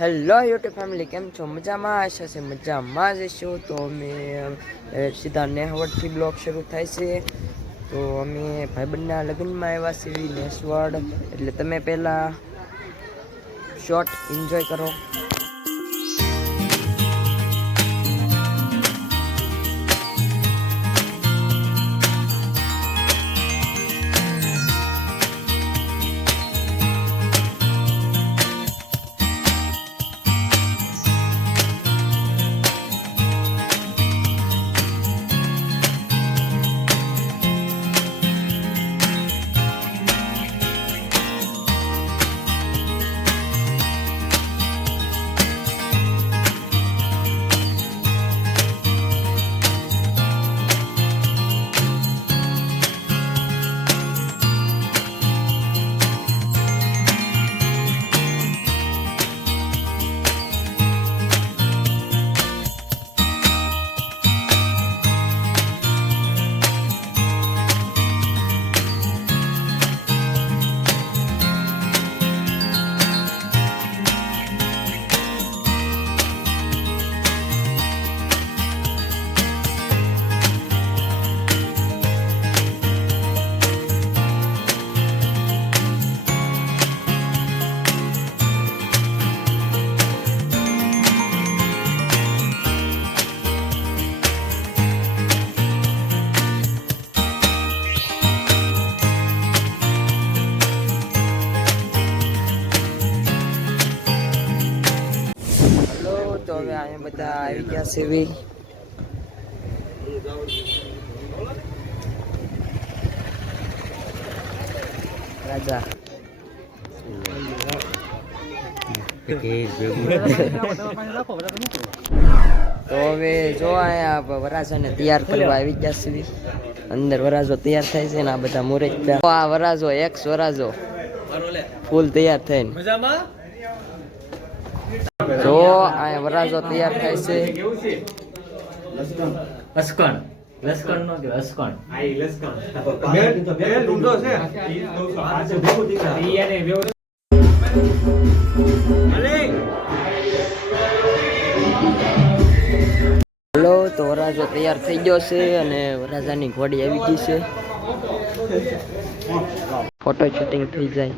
Hello YouTube family, કેમ છો? મજામાં? આશા છે મજામાં જ છો. તો અમે સીધા નેહવડથી બ્લોગ શરૂ થાય છે. તો અમે ભાઈબંધના લગ્નમાં આવ્યા છીએ નેસવડ, એટલે તમે પહેલાં શોર્ટ એન્જોય કરો. તો હવે અહીંયા બધા આવી ગયા છે. રાજા તો હવે જો અહીંયા વરાજાને તૈયાર કરવા આવી ગયા છે. અંદર વરાજો તૈયાર થાય છે ને આ બધા મુરત આ વરાજો એક્સ વરાજો ફૂલ તૈયાર થઈને જો આ વરાજો તૈયાર થાય છે. લસકણ લસકણ નો કે લસકણ આઈ લસકણ બે રૂંડો છે ઈ એને બેવ હેલો, તો વરાજો તૈયાર થઈ ગયો છે અને વરાજાની ઘોડી આવી ગઈ છે. ફોટો શૂટિંગ થઈ જાય.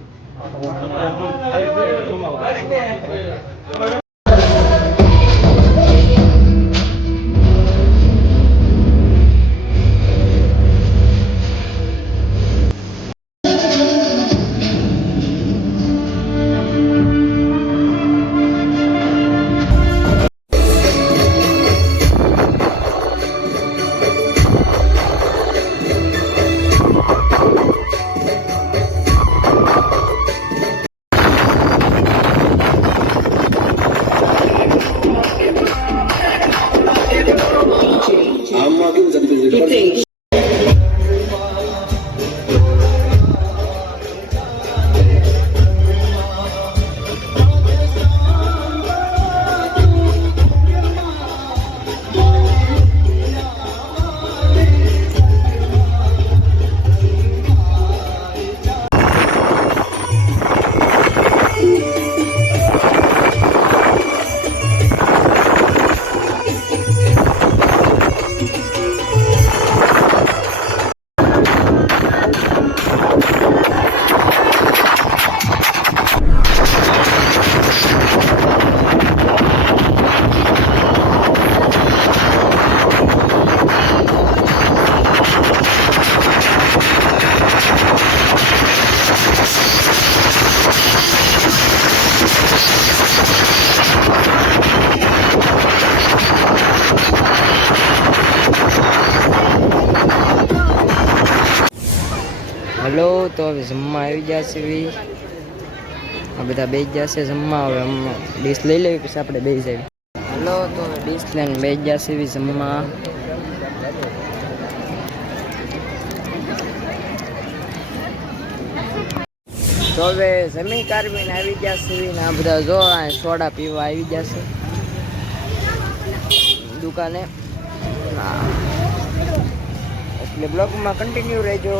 હલો, તો હવે જમવા આવી ગયા છે. આ બધા બેસી ગયા છે જમવા. હવે ડીશ લઈ લેવી પછી આપણે બેસી જઈએ. હલો, તો હવે ડીશ લઈને બેસી ગયા છે જમવા. તો હવે જમી કારવીને આવી ગયા છે ને આ બધા જો સોડા પીવા આવી ગયા છે દુકાને. એટલે બ્લોગમાં કન્ટિન્યુ રહેજો.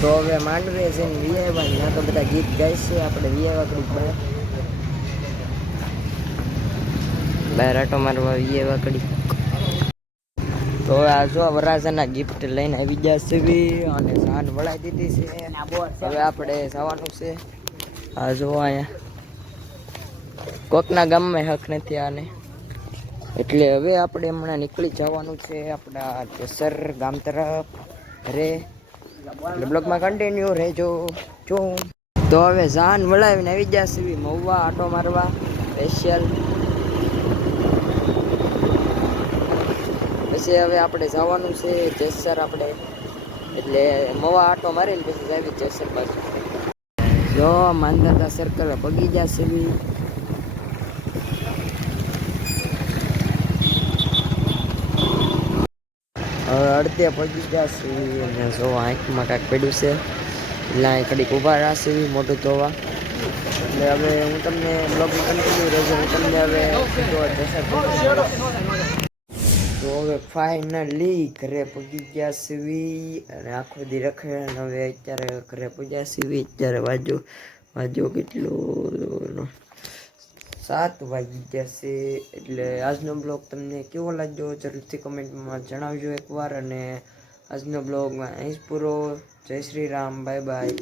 તો હવે માંડવે છે ને વિયાવા ત્યાં તો બધા ગીત ગાય છે આપણે વિયાવા કડી બહાર આટો મારવા વિયાવા કડી. તો આ જો વરાજાના ગિફ્ટ લઈને આવી ગયા છે અને સાન વળાઈ દીધી છે. હવે આપણે જવાનું છે. આ જો અહીંયા કોકના ગામમાં હક નથી આને, એટલે હવે આપણે હમણાં નીકળી જવાનું છે આપણા જેસર ગામ તરફ ઘરે. એટલે બ્લોગમાં કન્ટિન્યુ રહેજો. જો તો હવે જાન વળાવીને આવી ગયા છે મહુવા આટો મારવા સ્પેશિયલ. પછી હવે આપણે જવાનું છે જેસર આપણે, એટલે મહુવા આટો મારીને પછી જાવી જેસર બાજુ. જો માંધાતા સર્કલ પગી ગયા છે. હવે અડધે પગી ગયા છે અને જો આંખમાં કાંઈક પડ્યું છે એટલે અહીં કડીક ઊભા રહેશે મોટું ધોવા. એટલે હવે હું તમને બ્લોગમાં કન્ટિન્યુ રહેજો. હું તમને હવે તો હવે ફાઇનલી ઘરે પગી ગયા સીવી અને આખો દી રખે. હવે અત્યારે ઘરે પગ્યા સીવી. અત્યારે વાજો કેટલું 7 વાગી ગયા છે. એટલે આજનો બ્લોગ તમને કેવો લાગ્યો જરૂરથી કમેન્ટમાં જણાવજો એકવાર. અને આજનો બ્લોગમાં અહીં જ પૂરો. જય શ્રી રામ, બાય બાય.